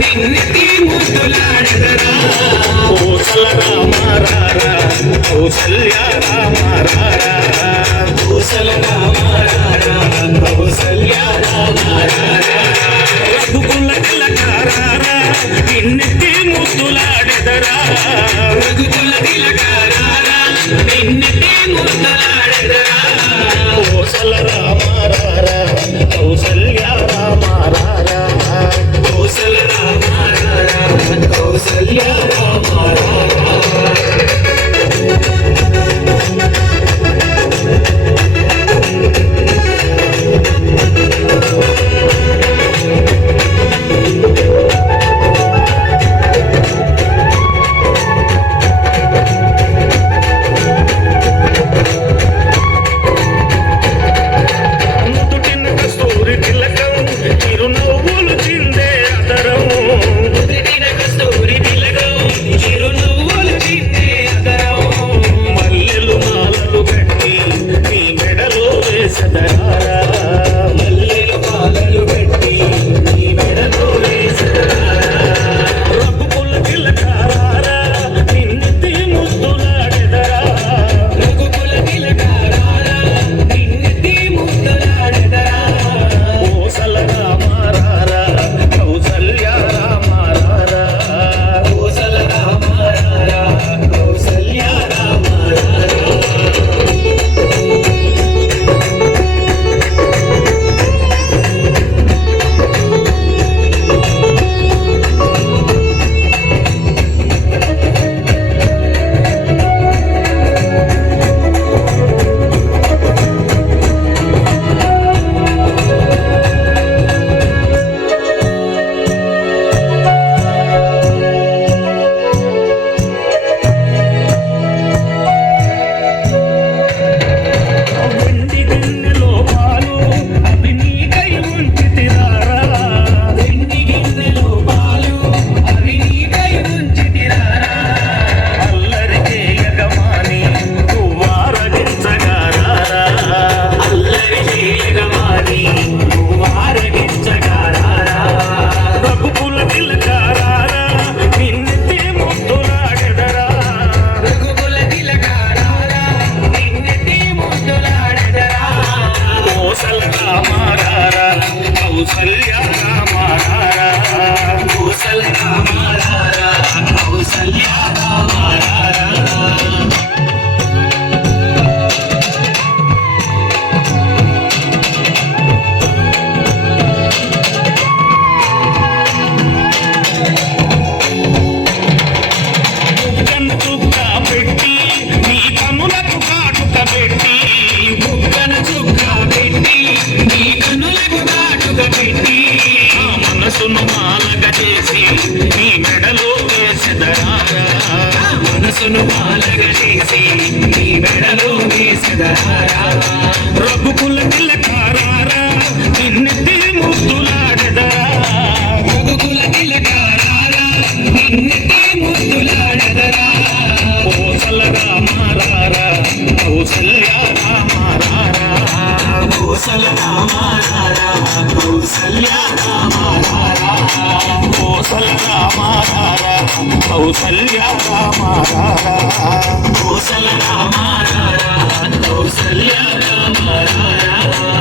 నిన్నటి ముద్దులాడెదరా కోసల రామారారా కౌసల్య రామారారా కోసల రామారారా కౌసల్య రామారారా రఘుకుల తిలకారారా నిన్నటి ముద్దులాడెదరా రఘుకుల తిలకారారా నిన్నటి ముద్దులాడెదరా కోసల రామారారా కౌసల్య రామారారా కౌసల రామారారా కౌసల్య రామారారా కౌసల్య రామారారా కౌసల రామారారా కౌసల్య రామారారా మనసును మాలగా చేసి నీ మెడలో వేసెదరారా మనసును మాలగా చేసి నీ మెడలో వేసెదరారా రఘుకుల తిలకారారా నిన్నెత్తి ముద్దులాడెదరా రఘుకుల తిలకారారా నిన్నెత్తి ముద్దులాడెదరా కోసల రామారారా కౌసల్య రామారారా కోసల రామారారా కౌసల్య రామారారా కోసల రామారారా కౌసల్య రామారారా కోసల రామారారా కౌసల్య రామారారా